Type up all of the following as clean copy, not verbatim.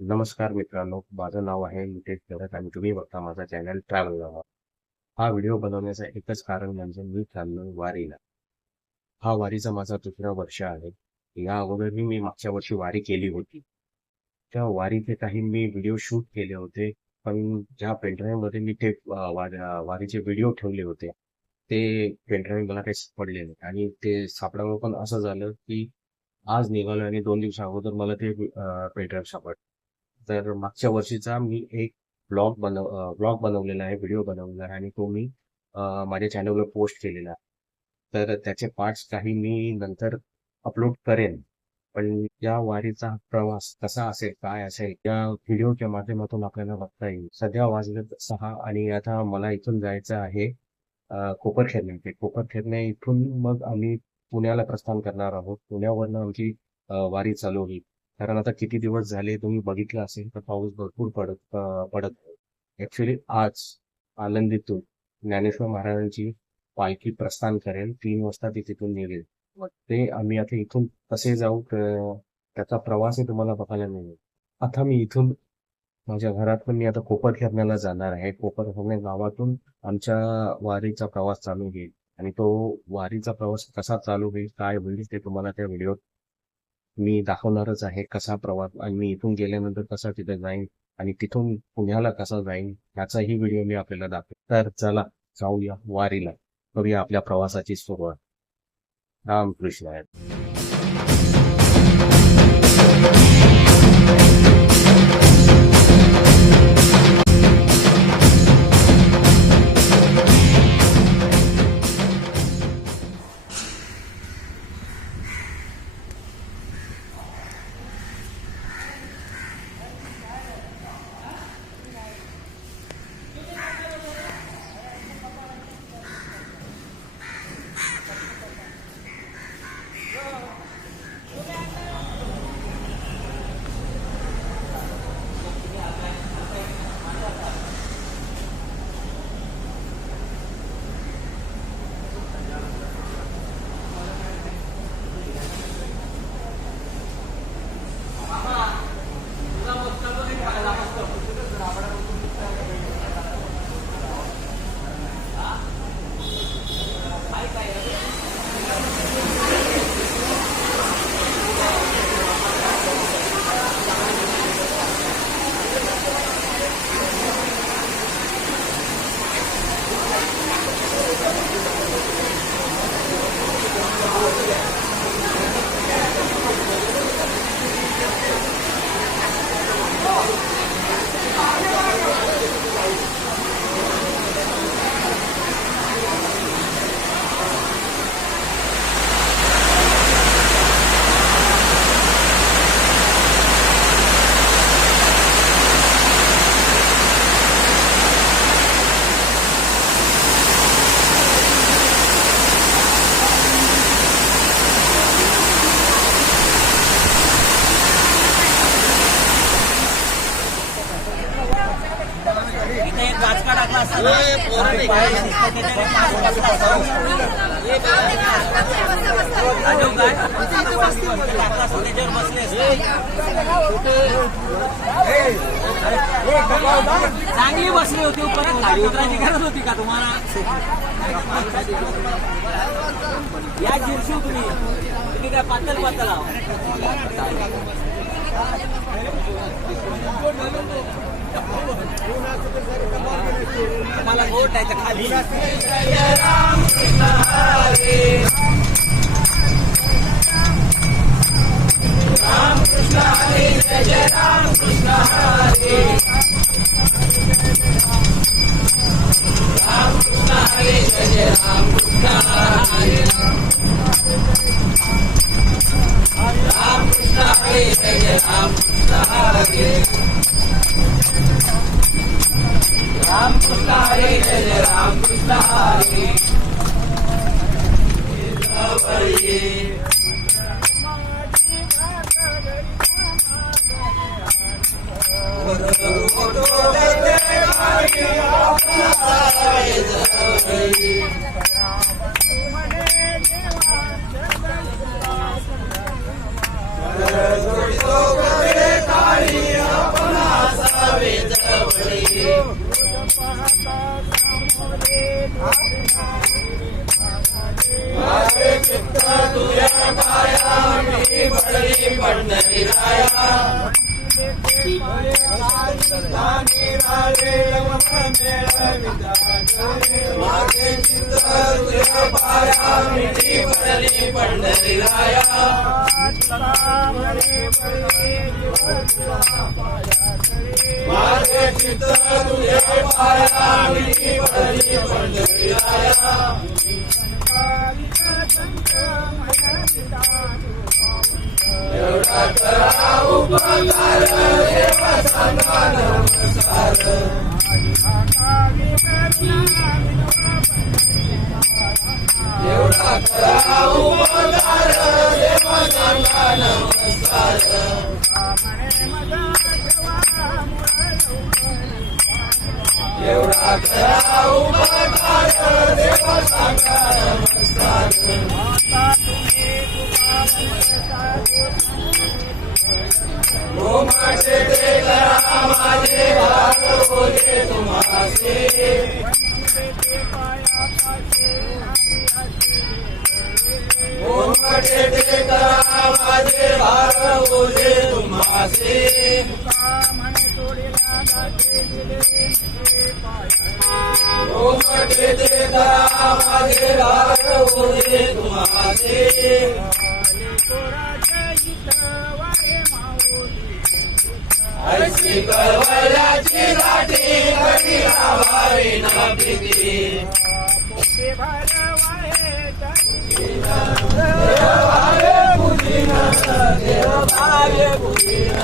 नमस्कार मित्रांनो, माझं नाव आहे नितेश भरत आणि तुम्ही बघता माझा चॅनल ट्रॅव्हल नावा. हा व्हिडिओ बनवण्याचं एकच कारण म्हणजे मी चाललोय वारीला. हा वारीचा माझा दुसरा वर्ष आहे. या अगोदरही मी मागच्या वर्षी वारी केली होती. त्या वारीचे काही मी व्हिडिओ शूट केले होते. पण ज्या पेनड्राईव्ह मध्ये मी ते वारीचे व्हिडिओ ठेवले होते, ते पेनड्राईव्ह मला काही सापडले नाही आणि ते सापडावं पण असं झालं की आज निघालो आणि 2 दिवसा अगोदर मला ते पेनड्राईव्ह सापडलं. तर मागच्या वर्षीचा मी एक ब्लॉग बनवलेला आहे, व्हिडिओ बनवलेला आहे आणि तो मी माझ्या चॅनलवर पोस्ट केलेला आहे. तर त्याचे पार्ट्स काही मी नंतर अपलोड करेन. पण या वारीचा प्रवास कसा असेल, काय असेल, या व्हिडिओच्या माध्यमातून आपल्याला बघता येईल. सध्या वाजले 6 आणि आता मला इथून जायचं आहे कोपरखैरणे. ते कोपरखैरणे इथून मग आम्ही पुण्याला प्रस्थान करणार आहोत. पुण्यावरनं आमची वारी चालू होईल. कारण आता किती दिवस झाले तुम्ही बघितलं असेल तर पाऊस भरपूर पडत ऍक्च्युली आज आळंदीतून ज्ञानेश्वर महाराजांची पालखी प्रस्थान करेल. 3 वाजता ती तिथून निघेल. मग ते आम्ही आता इथून कसे जाऊ त्याचा प्रवासही तुम्हाला बघायला मिळेल. आता मी इथून माझ्या घरातून मी आता कोपरखैरण्याला जाणार आहे. कोपरखैरणे गावातून आमच्या वारीचा प्रवास चालू होईल आणि तो वारीचा प्रवास कसा चालू होईल, काय होईल ते तुम्हाला त्या व्हिडिओत मी दाखवणारच आहे. कसा प्रवास आणि मी इथून गेल्यानंतर कसा तिथे जाईन आणि तिथून पुण्याला कसा जाईन याचाही व्हिडिओ मी आपल्याला दाखवेन. तर चला जाऊया वारीला, करूया आपल्या प्रवासाची सुरुवात. रामकृष्ण हरी. चांगली बसली होती, परत खाली उतरायची गरज होती का तुम्हाला? या जिरशी तुम्ही काय पातळ आहो. मला गोट आहे खाली. राम कृष्ण हरे, जय जय राम कृष्ण हरे. राम कृष्ण हरे, जय जय राम कृष्ण हरे. राम कृष्ण हरे, जय जय राम कृष्ण हरे. राम कृष्ण हरे, जय जय राम कृष्ण हरे. विठ्ठली पंढरीराया माझे चित्त तुझ्या पाया विठी पडली पंढरीराया एवढा करा उपकार देवा सांगा नमस्कार एवढा करा उपकार देवा सांगा नमस्कार एवढा करा उपकार देवा सांगा नमस्कार ओ माझे ते करा माझे भाग बोले तुम्हासे ओ माझे ते करा माझे भाग बोले तुम्हासे ओ माझे ते करा माझे भाग बोले तुम्हासे ऐशी कळवळ्याची गाठी घडी लावावी ना भीती देवारे बुद्धीन देवारे बुद्धीन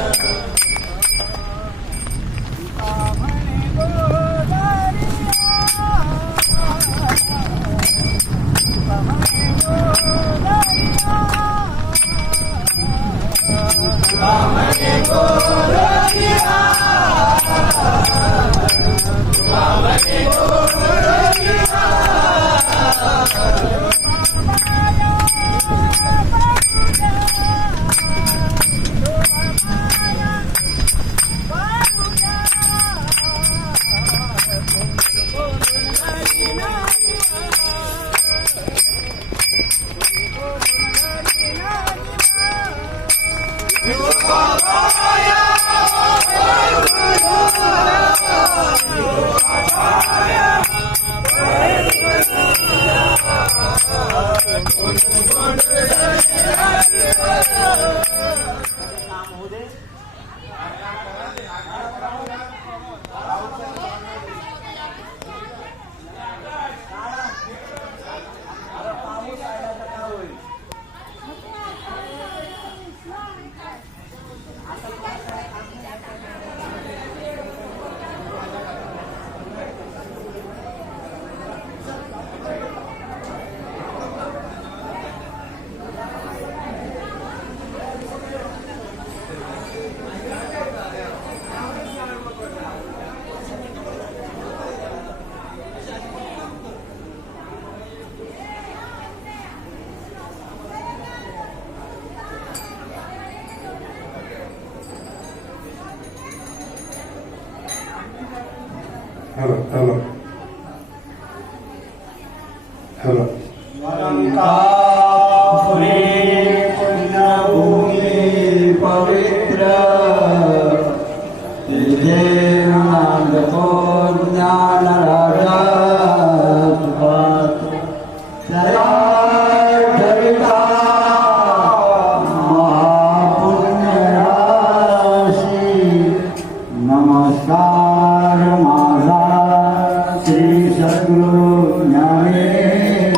Hello. नमस्कार माझा श्री सद्गुरु ज्ञानेश्वरा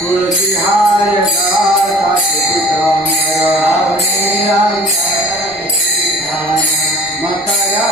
तुळशीहार गाता मकरा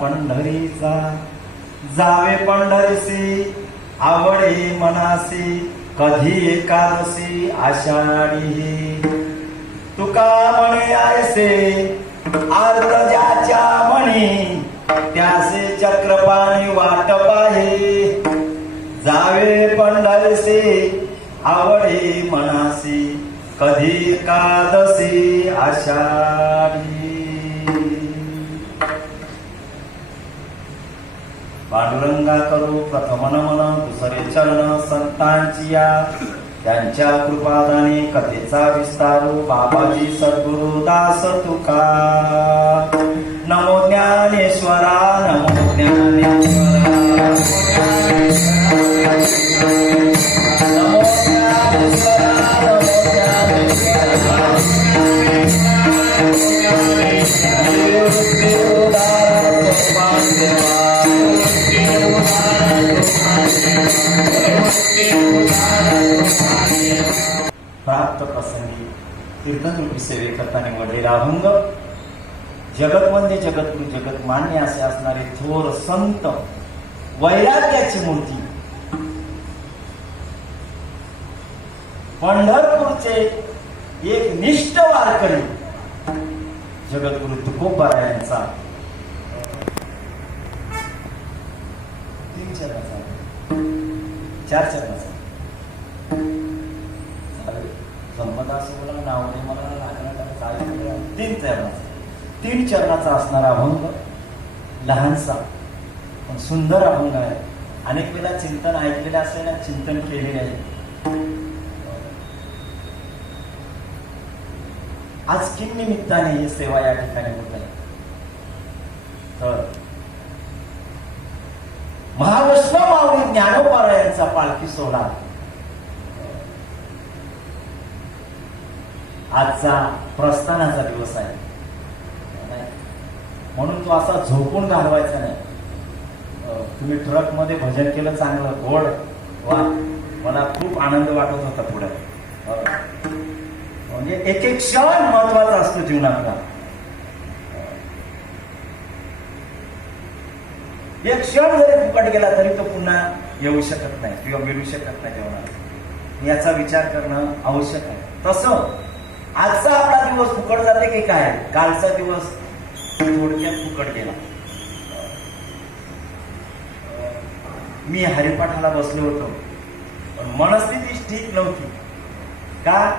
पंढरीचा, जावे पंढरीसी आवडे मनासी, कधी एकादशी आषाढी. तुका म्हणे आयसे आर्त ज्याच्या म्हणी, त्यासे चक्रपाणी वाट पाहे. जावे पंढरीसी आवडे मनासी, कधी एकादशी आषाढी. पांडुरंगा करू प्रथम नमन, दुसरे चरण संतांची या, त्यांच्या कृपादानी कथेचा विस्तारू. बाबाजी सद्गुरु दास तुका. नमो ज्ञानेश्वरा, नमो ज्ञानेश्वरा, नमो ज्ञानेश्वरा, प्राप्त प्रसंगी कीर्तन सेवे करताना वडील अभंग, जगतवंदे जगद्गुरु जगतमान्य असे असणारे थोर संत, वैराग्याची मूर्ती, पंढरपूरचे एक निष्ठ वारकरी जगद्गुरु तुकोबा यांचा 3 चरणाचा 4 चरणाचा संपदा असं मला नाव नाही, मला लागणार 3 चरणाचा असणारा अभंग, लहानसा पण सुंदर अभंग आहे. अनेक वेळा चिंतन ऐकलेलं असेल, चिंतन केलेले आहे. आज किन निमित्ताने ही सेवा या ठिकाणी होत आहे. तर महावैष्णव माऊली ज्ञानोबा यांचा पालखी सोहळा आजचा प्रस्थानाचा दिवस आहे, म्हणून तो असा झोपून घालवायचा नाही. तुम्ही ट्रक मध्ये भजन केलं चांगलं गोड, वा, मला खूप आनंद वाटत होता पुढे. म्हणजे एक एक क्षण महत्वाचा असतो जीवनातला. एक क्षण जरी फुकट गेला तरी तो पुन्हा येऊ शकत नाही किंवा मिळू शकत नाही जीवनात. याचा विचार करणं आवश्यक आहे. तसं आजचा आपला दिवस फुकट जाते की काय, कालचा दिवस थोडक्यात फुकट गेला. मी हरिपाठाला बसलो होतो, पण मनस्थिती ठीक नव्हती. का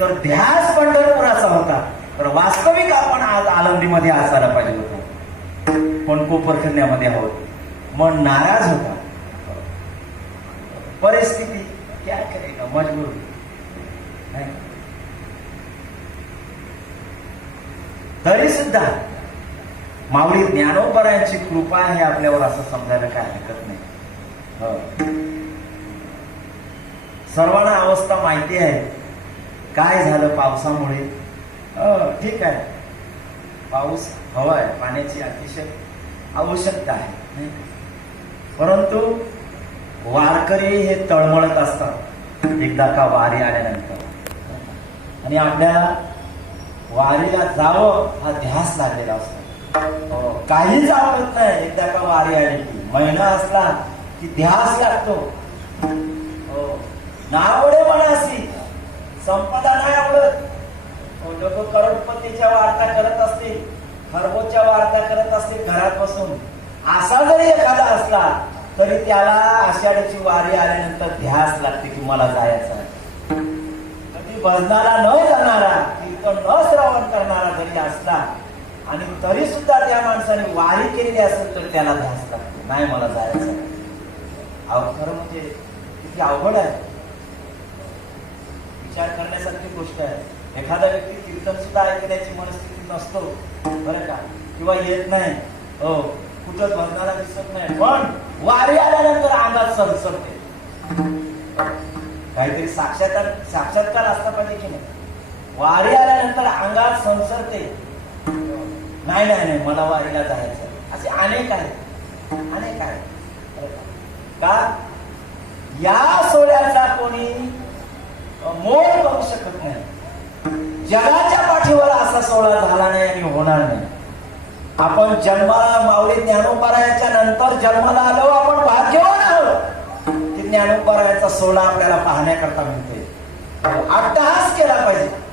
तर ध्यास पंढरपुराचा होता, पण वास्तविक आपण आज आळंदीमध्ये असायला पाहिजे होतो, पण कोपरखंड्यामध्ये आहोत. मन नाराज होता. परिस्थिती काय करेगा, मजबूर. तरी सुद्धा माऊली ज्ञानोबरायांची कृपा आहे आपल्यावर, असं समजायला काय हरकत नाही. सर्वांना अवस्था माहिती आहे. काय झालं पावसामुळे, ठीक आहे, पाऊस हवाय, पाण्याची अतिशय आवश्यकता आहे. परंतु वारकरी हे तळमळत असतात एकदा का वारी आल्यानंतर, आणि आपल्याला वारीला जावं हा ध्यास लागलेला असतो. काहीच आवडत नाही एकदा का वारी आली की, महिना असला की ध्यास लागतो. नावडे मनासी, संपदा नाही आवडत. लोक करोडपतीच्या वार्ता करत असतील, खरबोच्या वार्ता करत असतील घरात बसून. असा जरी एखादा असला तरी त्याला आषाढीची वारी आल्यानंतर ध्यास लागते की मला जायचं आहे. कधी भजनाला न जाणारा, कीर्तन न श्रवण करणारा जरी असला आणि तरी सुद्धा त्या माणसाने वारी केलेली असेल तर त्याला ध्यास लागतो, नाही मला जायचं आहे. खरं म्हणजे किती अवघड आहे, विचार करण्यासारखी गोष्ट आहे. एखादा व्यक्ती कीर्तन सुद्धा ऐकण्याची मनस्थिती नसतो बरं का, किंवा येत नाही, कुठं भजनाला दिसत नाही, पण वारी आल्यानंतर अंगात सरसरते. काहीतरी साक्षात्कार असता पाहिजे की नाही. वारी आल्यानंतर अंगात संसरते, नाही नाही नाही मला वारीला जायचं. असे अनेक आहेत, अनेक आहेत. का या सोहळ्याचा कोणी मोल करू शकत नाही. जगाच्या पाठीवर असा सोहळा झाला नाही आणि होणार नाही. आपण जन्माला माऊली ज्ञानोबारायाच्या नंतर जन्माला आलो, आपण भाग्यवान आहोत की ज्ञानोबारायाचा सोहळा आपल्याला पाहण्याकरता मिळतोय. अट्टहास केला पाहिजे.